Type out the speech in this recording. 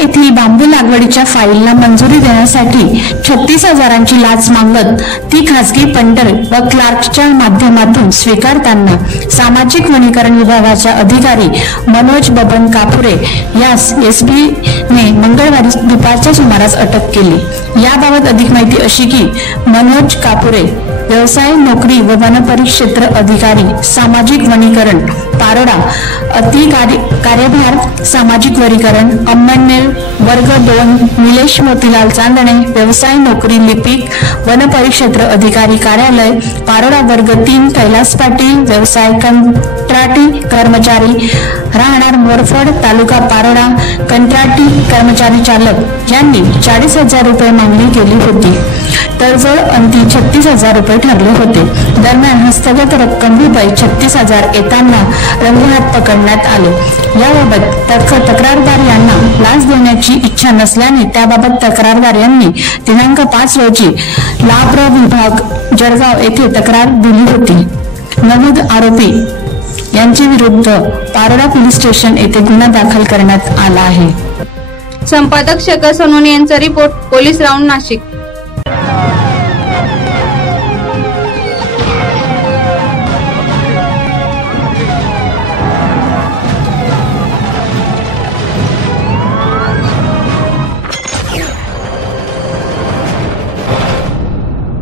येथील बांबू लागवडीच्या फाईलला मंजुरी देण्यासाठी 36,000ची लाच मागत ती खासगी पेंटर व क्लार्कच्या माध्यमातून स्वीकारताना सामाजिक वनीकरण विभागाच्या अधिकारी मनोज बबन कापुरे यास एसबी ने मंगळवारी दुपारच्या सुमारास अटक केली। याबाबत अधिक माहिती अशी की मनोज कापुरे व्यवसाय नोकरी व वनपरिक्षेत्र अधिकारी सामाजिक वनीकरण पारोडा अति कार्यभार सामाजिक वनीकरण अंमळनेर वर्ग 2 निलेश मोतीलाल चांदणे व्यवसाय नोकरी लिपिक वनपरिक्षेत्र अधिकारी कार्यालय पारोडा वर्ग 3 कैलास पाटील व्यवसाय कंत्राटी कर्मचारी राहणार मोरफड तालुका पारोडा कंत्राटी कर्मचारी चालक यांनी 40,000 रुपये मागणी केली होती। तडजोड अंती 36,000 रुपये ठरले होते। दरम्यान हस्तगत रक्कम रुपये 36,000 येताना रंगहात पकडण्यात आले। याबाबत तक्रारदार यांना लाच देण्याची इच्छा नसल्याने त्याबाबत तक्रारदार यांनी दिनांक 5 रोजी लाप्र विभाग जळगाव येथे तक्रार दिली होती। नमूद आरोपी यांच्या विरुद्ध पारोडा पोलीस स्टेशन येथे गुन्हा दाखल करण्यात आला आहे। संपादक शेखर सोनवणे यांचा रिपोर्ट, पोलीस राऊंड नाशिक।